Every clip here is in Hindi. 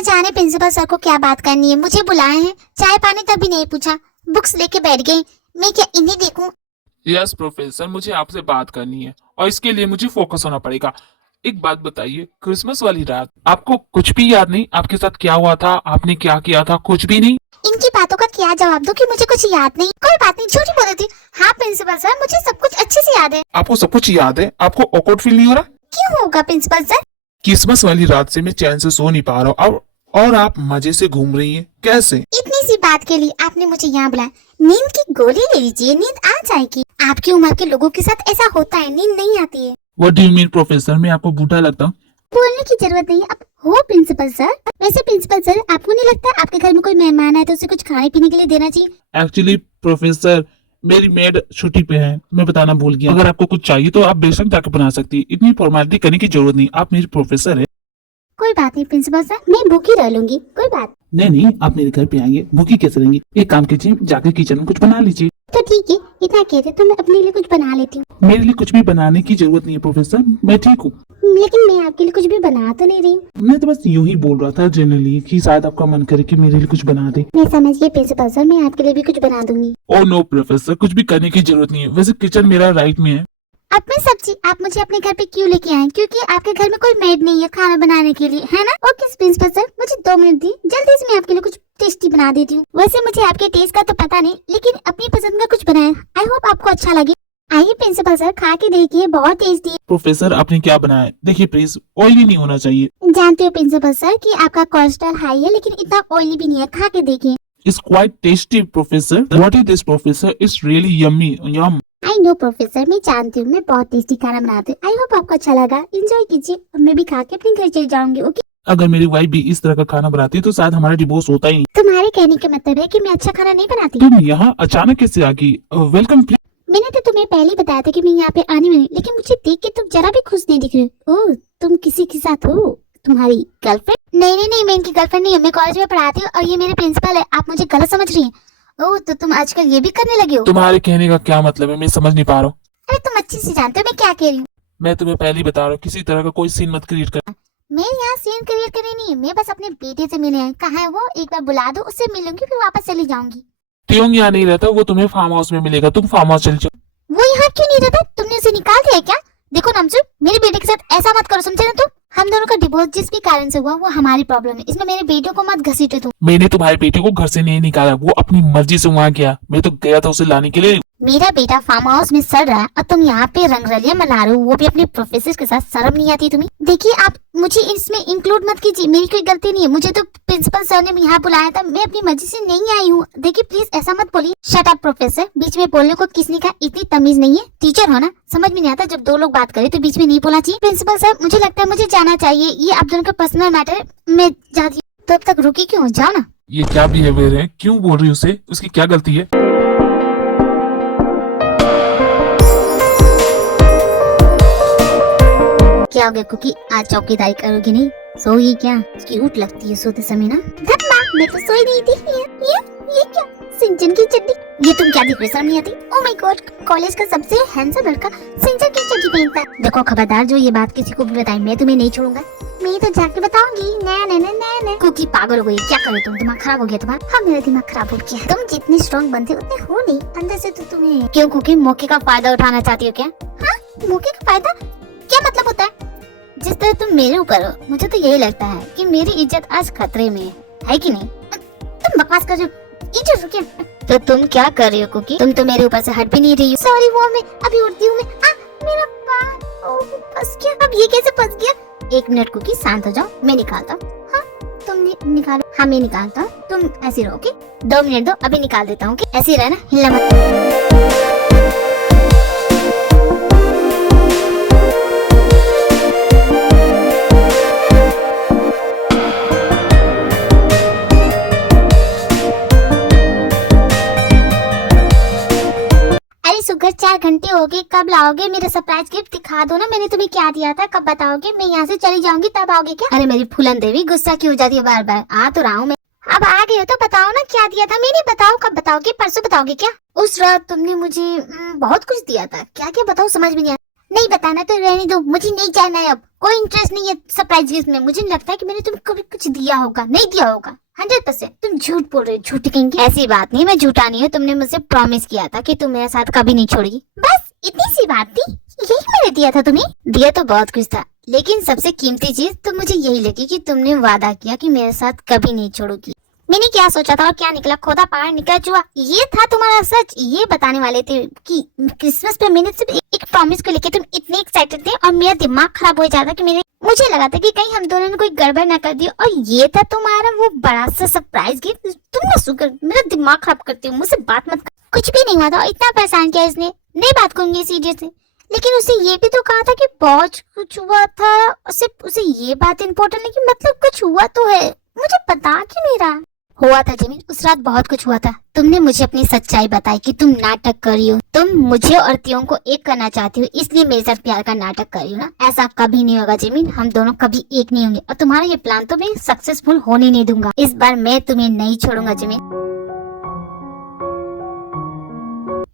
न जाने प्रिंसिपल सर को क्या बात करनी है, मुझे बुलाए हैं, चाय पानी तक भी नहीं पूछा, बुक्स लेके बैठ गई। मैं क्या इन्हें देखूं? यस प्रोफेसर, मुझे आपसे बात करनी है और इसके लिए मुझे फोकस होना पड़ेगा। एक बात बताइए, क्रिसमस वाली रात आपको कुछ भी याद नहीं? आपके साथ क्या हुआ था, आपने क्या किया था? कुछ भी नहीं? इनकी बातों का क्या जवाब दूं कि मुझे कुछ याद नहीं? कोई बात नहीं, झूठी बोल रही थी। हाँ प्रिंसिपल सर, मुझे सब कुछ अच्छे से याद है। आपको सब कुछ याद है? आपको ऑकवर्ड फील नहीं हो रहा? क्यों होगा प्रिंसिपल सर? क्रिसमस वाली रात से मैं चैन से सो नहीं पा रहा हूँ और आप मजे से घूम रही हैं, कैसे? इतनी सी बात के लिए आपने मुझे यहाँ बुलाया? नींद की गोली ले लीजिए, नींद आ जाएगी। आपकी उम्र के लोगों के साथ ऐसा होता है, नींद नहीं आती है। What do you mean professor, मैं आपको बूढ़ा लगता हूँ? बोलने की जरूरत नहीं, अब हो प्रिंसिपल सर। वैसे प्रिंसिपल सर, आपको नहीं लगता आपके घर में कोई मेहमान आए तो उसे कुछ खाने पीने के लिए देना चाहिए? एक्चुअली प्रोफेसर, मेरी मेड छुट्टी पे है, मैं बताना भूल गया। अगर आपको कुछ चाहिए तो आप बेशक जाकर बना सकती है, इतनी फॉर्मेलिटी करने की जरूरत नहीं, आप मेरी प्रोफेसर है। कोई बात नहीं प्रिंसिपल सर, मैं भूखी रह लूंगी, कोई बात नहीं, आप मेरे घर पे आएंगे, भूखी कैसे रहेंगी? एक काम कीजिए, जाकर किचन में कुछ बना लीजिए। तो ठीक है, इतना कहते तो मैं अपने लिए कुछ बना लेती हूँ। मेरे लिए कुछ भी बनाने की जरूरत नहीं है प्रोफेसर, मैं ठीक हूँ। लेकिन मैं आपके लिए कुछ भी बना तो नहीं रही हूँ। मैं तो बस यूं ही बोल रहा था जनरली कि शायद आपका मन करे कि मेरे लिए कुछ बना दे। मैं समझ गई प्रिंसिपल सर, मैं आपके लिए भी कुछ बना दूंगी। ओह नो प्रोफेसर, कुछ भी करने की जरूरत नहीं है, वैसे किचन मेरा राइट में है। अब मैं सब्जी आप मुझे अपने घर पे क्यों लेके आए? क्योंकि आपके घर में कोई मेड नहीं है खाना बनाने के लिए, है ना? ओके प्रिंसिपल सर, मुझे 2 मिनट दी, जल्दी से मैं आपके लिए कुछ टेस्टी बना देती हूँ। वैसे मुझे आपके टेस्ट का तो पता नहीं, लेकिन अपनी पसंद का कुछ बनाए, आई होप आपको अच्छा लगे। आइए प्रिंसिपल सर, खा के देखिए, बहुत टेस्टी है। प्रोफेसर आपने क्या बनाया है? देखिए प्लीज, ऑयली नहीं होना चाहिए। जानते हो प्रिंसिपल सर कि आपका कोलेस्ट्रॉल हाई है, लेकिन इतना ऑयली भी नहीं है, खा के देखिए। It's quite tasty professor. What is this professor? It's really yummy, yum. I know professor, मैं जानती हूँ, मैं बहुत टेस्टी खाना बनाती हूँ। आई होप आपको अच्छा लगा, एंजॉय कीजिए और मैं भी खा के अपने घर चले जाऊंगी। ओके? अगर मेरी वाइफ भी इस तरह का खाना बनाती है तो शायद हमारा डिवोर्स होता ही नहीं। तुम्हारे कहने का मतलब है कि मैं अच्छा खाना नहीं बनाती? तुम यहाँ अचानक कैसे आ गई? वेलकम। मैंने तो तुम्हें पहले ही बताया था कि मैं यहाँ पे आने वाली, लेकिन मुझे देख के तुम जरा भी खुश नहीं दिख रहे। ओह, तुम किसी के साथ हो? तुम्हारी गर्लफ्रेंड? नहीं, मैं इनकी गर्लफ्रेंड नहीं हूँ, मैं कॉलेज में पढ़ाती हूँ और ये मेरे प्रिंसिपल है। आप मुझे गलत समझ रही हैं। ओह, तो तुम आजकल ये भी करने लगे हो? तुम्हारे कहने का क्या मतलब है, मैं समझ नहीं पा रहा हूँ। अरे तुम अच्छे से जानते हो मैं क्या कह रही हूँ। मैं तुम्हें पहले ही बता रहा हूँ, किसी तरह का कोई सीन मत क्रिएट कर। मैं यहाँ सीन क्रिएट करने नहीं है, मैं बस अपने बेटे से मिले हैं। कहाँ है वो? एक बार बुला दो, उससे मिलूंगी, फिर वापस चली जाऊंगी। त्योंग यहाँ नहीं रहता, वो तुम्हें फार्म हाउस में मिलेगा, तुम फार्म हाउस चले जाओ। वो यहाँ क्यों नहीं रहता? तुमने उसे निकाल दिया क्या? देखो नमजू, मेरे बेटे के साथ ऐसा मत करो, समझे ना तुम? हम दोनों का डिवोर्स जिस भी कारण से हुआ वो हमारी प्रॉब्लम है, इसमें मेरे बेटे को मत घसीटो तुम। मैंने तुम्हारे बेटे को घर से नहीं निकाला, वो अपनी मर्जी से वहाँ गया, मैं तो गया था उसे लाने के लिए। मेरा बेटा फार्म हाउस में सड़ रहा है और तुम यहाँ पे रंगरलियां मना रहे हो, वो भी अपने प्रोफेसर के साथ। शर्म नहीं आती तुम्हें? देखिए आप मुझे इसमें इंक्लूड मत कीजिए, मेरी कोई गलती नहीं है, मुझे तो प्रिंसिपल सर ने यहाँ बुलाया था, मैं अपनी मर्जी से नहीं आई हूँ। देखिए प्लीज ऐसा मत बोलिए। शट अप प्रोफेसर, बीच में बोलने को किसने कहा? इतनी तमीज नहीं है, टीचर हो ना, समझ में नहीं आता जब 2 लोग बात करें तो बीच में नहीं बोलना चाहिए। प्रिंसिपल सर, मुझे लगता है मुझे जाना चाहिए, ये आप दोनों का पर्सनल मैटर है, मैं जाती हूँ। तब तक रुकी क्यों? जाओ ना। ये क्या बिहेवियर है? क्यों बोल रही उसे? उसकी क्या गलती है? क्या हो गया कुकी, आज चौकीदारी करोगी नहीं? सोई क्या? क्यूट लगती है सोते समय ना। धम्मा, मैं तो सोई नहीं थी। ये क्या? सिंचन की चड्डी? ये तुम क्या दिख रही, शर्म नहीं आती? ओह माय गॉड, कॉलेज का सबसे हैंडसम लड़का सिंचन की चड्डी पहनता है। देखो खबरदार, जो ये बात किसी को भी बताई, मैं तुम्हें नहीं छोड़ूंगा। मैं तो जाके बताऊंगी। ना कुकी पागल हो गई, क्या करे तुम? दिमाग खराब हो गया तुम्हारा? हाँ मेरा दिमाग खराब हो गया। तुम जितनी स्ट्रॉन्ग बनते उतने हो नहीं, अंदर से तो तुम्हें। क्यों कुकी, मौके का फायदा उठाना चाहती हो क्या? हाँ, मौके का फायदा क्या मतलब होता है? जिस तरह तुम मेरे ऊपर हो, मुझे तो यही लगता है कि मेरी इज्जत आज खतरे में है कि नहीं? तुम बकवास कर रहे हो, इज्जत रुकिए। तो तुम क्या कर रही हो कुकी? तुम तो मेरे ऊपर से हट भी नहीं रही हो। सॉरी, वो मैं अभी उठती हूँ। मेरा पैर, ओह फंस गया। अब ये कैसे फंस गया? 1 मिनट कुकी, शांत हो जाओ, मैं निकालता हूँ। हाँ तुम निकालो। हाँ मैं निकालता हूँ, तुम ऐसे रहो। ओके 2 मिनट दो, अभी निकाल देता हूँ। ऐसे ही रहना, हिलना मत। सुगर 4 घंटे हो गए, कब लाओगे? मेरा सरप्राइज गिफ्ट दिखा दो ना, मैंने तुम्हें क्या दिया था, कब बताओगे? मैं यहाँ से चली जाऊंगी तब आओगे क्या? अरे मेरी फूलन देवी, गुस्सा क्यों हो जाती है बार बार? आ तो रहा हूँ मैं। अब आ गए हो तो बताओ ना क्या दिया था। मैंने बताओ, कब बताओगे? परसों बताओगे क्या? उस रात तुमने मुझे बहुत कुछ दिया था। क्या क्या बताओ, समझ में नहीं आया। नहीं बताना तो रहने दो, मुझे नहीं जानना है अब, कोई इंटरेस्ट नहीं है सरप्राइज गिफ्ट में। मुझे लगता है कि मैंने तुम्हें कभी कुछ दिया होगा, नहीं दिया होगा 100%। तुम झूठ बोल रहे हो, झूठ कहेंगे। ऐसी बात नहीं, मैं झूठा नहीं हूँ। तुमने मुझसे प्रॉमिस किया था कि तुम मेरे साथ कभी नहीं छोड़ेगी, बस इतनी सी बात थी। यही मैंने दिया था तुम्हें। दिया तो बहुत कुछ था, लेकिन सबसे कीमती चीज तो मुझे यही लगी कि तुमने वादा किया कि मेरे साथ कभी नहीं छोड़ोगी। मैंने क्या सोचा था और क्या निकला, खोदा पहाड़ निकला चूहा। ये था तुम्हारा सच। ये बताने वाले थे कि क्रिसमस पे मैंने सिर्फ एक प्रॉमिस को लेके तुम इतने एक्साइटेड थे और मेरा दिमाग खराब हो जाता कि मुझे लगा था कि कहीं हम दोनों ने कोई गड़बड़ ना कर दी, और ये था तुम्हारा वो बड़ा सा सरप्राइज गिफ्ट। तुम ना शुक्र मेरा दिमाग खराब करते हो, मुझसे बात मत कर। कुछ भी नहीं हुआ था, इतना परेशान किया इसने। नहीं बात करूंगी सीरियसली, लेकिन उसे ये भी तो कहा था कि बहुत कुछ हुआ था। सिर्फ उसे ये बात इम्पोर्टेंट है कि मतलब कुछ हुआ तो है, मुझे पता क्यों नहीं रहा। हुआ था जिमिन, उस रात बहुत कुछ हुआ था। तुमने मुझे अपनी सच्चाई बताई कि तुम नाटक कर रही हो, तुम मुझे और तियों को एक करना चाहती हो, इसलिए मेरे साथ प्यार का नाटक कर रही हो ना। ऐसा कभी नहीं होगा जिमिन, हम दोनों कभी एक नहीं होंगे, और तुम्हारा ये प्लान तो मैं सक्सेसफुल होने नहीं दूंगा। इस बार मैं तुम्हें नहीं छोड़ूंगा जिमिन।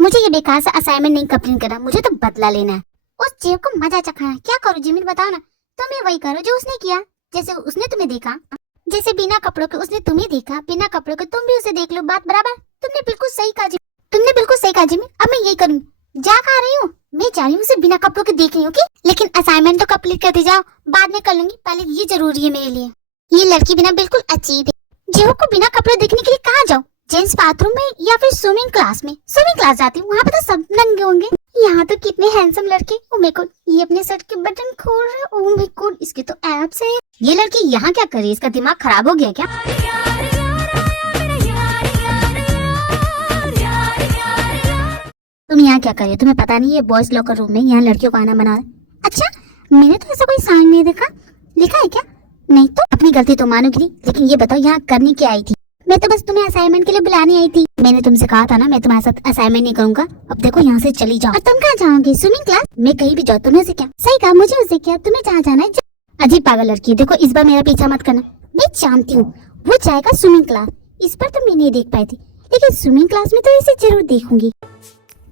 मुझे ये बेकार सा असाइनमेंट नहीं कंप्लीट करना, मुझे तो बदला लेना है। उस जेब को मजा चखाना है। क्या करूँ जिमिन बताओ ना। तुम ये वही करो जो उसने किया, जैसे उसने तुम्हें देखा, जैसे बिना कपड़ों के उसने तुम्हें देखा, बिना कपड़ों के तुम भी उसे देख लो, बात बराबर। तुमने बिल्कुल सही कहा जिमिन, तुमने बिल्कुल सही कहा जिमिन। अब मैं यही करूँ। जा कहा रही हूँ, मैं जा रही हूँ उसे बिना कपड़ों के देख रही हूँ। लेकिन असाइनमेंट तो कंप्लीट करते जाओ, बाद में कर लूंगी, पहले ये जरूरी है मेरे लिए। ये लड़की बिना बिल्कुल अजीब है। जेहो को बिना कपड़े देखने के लिए कहाँ जाऊँ, जेंट्स बाथरूम में या फिर स्विमिंग क्लास में? स्विमिंग क्लास जाती हूँ, वहाँ पे तो सब नंगे होंगे। यहाँ तो कितने हैंडसम लड़के। ओ माय गॉड, ये अपने शर्ट के बटन खोल रहा है। ओ माय गॉड, इसके तो एब्स है। ये लड़की यहाँ क्या कर रही है? इसका दिमाग खराब हो गया क्या? तुम यहाँ क्या कर रही हो? तुम्हें पता नहीं है बॉयज लॉकर रूम में यहाँ लड़कियों का आना मना है? अच्छा, मैंने तो ऐसा कोई साइन नहीं देखा। लिखा है क्या? नहीं तो अपनी गलती तो मानोगी नहीं, लेकिन ये बताओ यहाँ करने क्या आई थी? मैं तो बस तुम्हें असाइनमेंट के लिए बुलाने आई थी। मैंने तुमसे कहा था ना मैं तुम्हारे साथ असाइनमेंट नहीं करूंगा। अब देखो यहाँ से चली जाओ। और तुम कहाँ जाओगे? Swimming class? मैं कहीं भी जाऊँ, तुम्हें से क्या? सही कहा, मुझे उससे क्या, तुम्हें जहाँ जाना है। अजीब पागल लड़की। देखो इस बार मेरा पीछा मत करना, मैं जानती हूँ वो जाएगा स्विमिंग क्लास। इस बार तो मैं नहीं देख पाई थी, लेकिन स्विमिंग क्लास में तो इसे जरूर देखूंगी।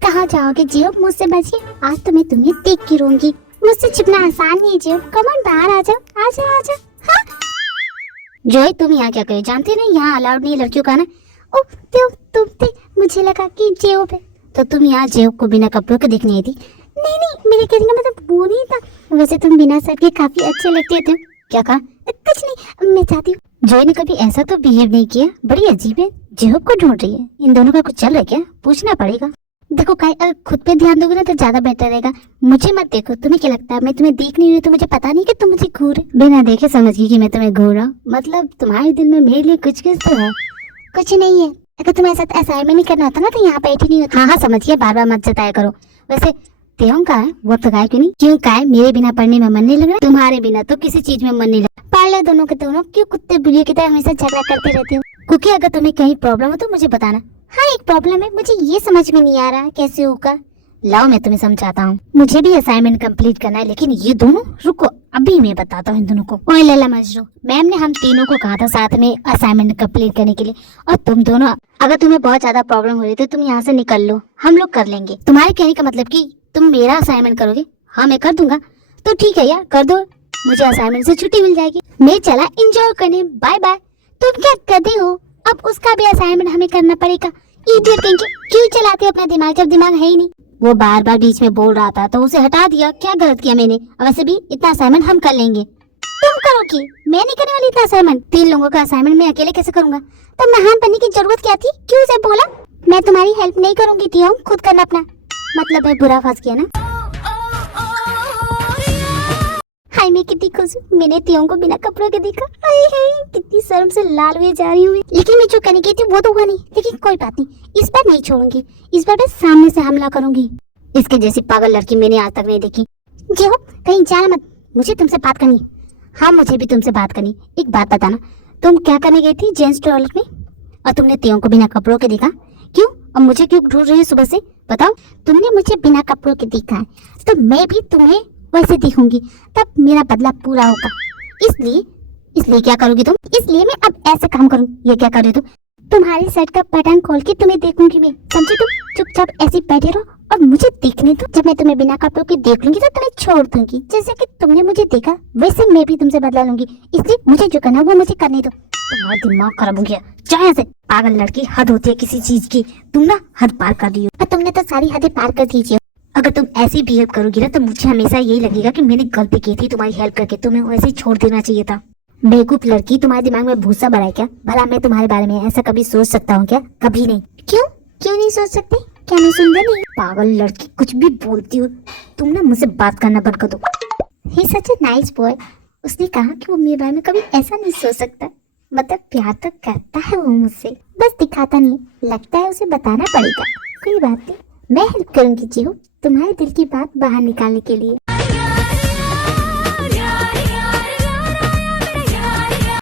कहाँ जाओगे जियो? मुझसे बचिए, आज तो मैं तुम्हें देख के रहूंगी। मुझसे छिपना आसान नहीं है जियो, कम ऑन बाहर आ जाओ, आ जाओ, आ जाओ। हाँ? जॉय तुम यहाँ क्या करे? जानते नहीं यहाँ अलाउड नहीं है लड़कियों का ना। ओ तुम थे, मुझे लगा कि जेब पे। तो तुम यहाँ जेब को बिना कपड़ों के देखने आई थी? नहीं नहीं, मेरे कहने का मतलब वो नहीं था। वैसे तुम बिना शर्ट के काफी अच्छे लगते थे। क्या कहा? कुछ नहीं, मैं चाहती हूँ। जॉय ने कभी ऐसा तो बिहेव नहीं किया, बड़ी अजीब है। जेब को ढूंढ रही है, इन दोनों का कुछ चल रहा है क्या? पूछना पड़ेगा। देखो काय, अगर खुद पे ध्यान दोगे ना तो ज्यादा बेटर रहेगा। मुझे मत देखो। तुम्हें क्या लगता है मैं तुम्हें देख नहीं रही? तो मुझे पता नहीं कि तुम मुझे घूर बिना देखे समझ गई कि मैं तुम्हें घूर रहा हूँ। मतलब तुम्हारे दिल में मेरे लिए कुछ तो है। कुछ नहीं है। अगर तुम्हें ऐसा असाइनमेंट नहीं करना होता ना तो यहाँ बैठी नहीं होती। हाँ समझिए, बार बार मत जताया करो। वैसे त्यों का है वो तो गाय क्यों नहीं? क्यों का है? मेरे बिना पढ़ने में मन नहीं लग रहा, तुम्हारे बिना तो किसी चीज में मन नहीं लग रहा। पढ़ लो दोनों के दोनों, क्यों कुत्ते बिल्लियों की तरह हमेशा झगड़ा करते रहते हो? क्योंकि अगर तुम्हें कहीं प्रॉब्लम हो तो मुझे बताना। हाँ एक प्रॉब्लम है, मुझे ये समझ में नहीं आ रहा कैसे होगा। लाओ मैं तुम्हें समझाता हूँ। मुझे भी असाइनमेंट कंप्लीट करना है, लेकिन ये दोनों रुको, अभी मैं बताता हूँ इन दोनों को। ओए लैला मजनू, मैम ने हम तीनों को कहा था साथ में असाइनमेंट कंप्लीट करने के लिए, और तुम दोनों अगर तुम्हें बहुत ज्यादा प्रॉब्लम हो रही तो तुम यहाँ से निकल लो, हम लोग कर लेंगे। तुम्हारे कहने का मतलब कि तुम मेरा असाइनमेंट करोगे? हाँ मैं कर दूंगा। तो ठीक है यार, कर दो, मुझे असाइनमेंट से छुट्टी मिल जाएगी। मैं चला एंजॉय करने, बाय बाय। तुम क्या करते हो? अब उसका भी असाइनमेंट हमें करना पड़ेगा। इडियट कहेंगे, क्यों चलाते हो अपना दिमाग जब दिमाग है ही नहीं? वो बार बार बीच में बोल रहा था तो उसे हटा दिया। क्या गलत किया मैंने? वैसे भी इतना असाइनमेंट हम कर लेंगे। तुम करोगी? मैं नहीं करने वाली इतना असाइनमेंट। 3 लोगों का असाइनमेंट मैं अकेले कैसे करूंगा? तो महान बनने की जरूरत क्या थी? क्यों उसे बोला? मैं तुम्हारी हेल्प नहीं करूंगी तियों, खुद करना अपना। मतलब मैं बुरा फंस गया ना? हाय मैं कितनी खुश हूँ, मैंने तियों को बिना कपड़ों के देखा। हाय हाय कितनी शर्म से लाल हुए जा रही हूँ। लेकिन मैं जो करने की थी वो तो हुआ नहीं। लेकिन कोई बात नहीं, इस बार नहीं छोड़ूंगी। इस बार मैं सामने से हमला करूंगी। इसके जैसी पागल लड़की मैंने आज तक नहीं देखी। जी हो, कहीं जाना मत, मुझे तुमसे बात करनी। हाँ मुझे भी तुमसे बात करनी। एक बात बताना, तुम क्या करने गई थी जेंट्स टॉयलेट में और तुमने तियों को बिना कपड़ों के देखा? क्यों? और मुझे क्यों ढूंढ रही है सुबह से? बताओ। तुमने मुझे बिना कपड़ों के देखा है तो मैं भी तुम्हें वैसे दिखूंगी, तब मेरा बदला पूरा होगा। इसलिए क्या करोगी तुम? इसलिए मैं अब ऐसे काम करूँ। ये क्या कर रही तुम? तुम्हारी शर्ट का बटन खोल के तुम्हें देखूंगी मैं, समझी तुम? चुपचाप ऐसे बैठे रहो और मुझे देखने दो, जब मैं तुम्हें बिना कपड़ों के देख लूंगी तो तुम्हें छोड़ दूंगी। जैसे कि तुमने मुझे देखा वैसे मैं भी तुमसे बदला लूंगी, इसलिए मुझे जो करना है वो मुझे करने दो। तुम्हारा दिमाग खराब हो गया, जा यहाँ से। पागल लड़की, हद होती है किसी चीज की, तुम ना हद पार कर रही हो। और तुमने तो सारी हदें पार कर दीजिए। अगर तुम ऐसे बिहेव करोगी ना तो मुझे हमेशा यही लगेगा कि मैंने गलती की थी तुम्हारी हेल्प करके, तुम्हें वैसे ही छोड़ देना चाहिए था। बेवकूफ लड़की, तुम्हारे दिमाग में भूसा भरा है क्या? भला मैं तुम्हारे बारे में ऐसा कभी सोच सकता हूँ क्या? कभी नहीं। क्यों क्यों नहीं सोच सकते? क्या मैं सुंदर नहीं? पागल लड़की, कुछ भी बोलती हो तुम ना। मुझसे बात करना बंद कर दो। ही सच ए नाइस बॉय। उसने कहा कि वो मेरे बारे में कभी ऐसा नहीं सोच सकता। मतलब प्यार तो करता है वो मुझसे, बस दिखाता नहीं। लगता है उसे बताना पड़ेगा। कोई बात नहीं, मैं हेल्प करूंगी जीहू, तुम्हारे दिल की बात बाहर निकालने के लिए।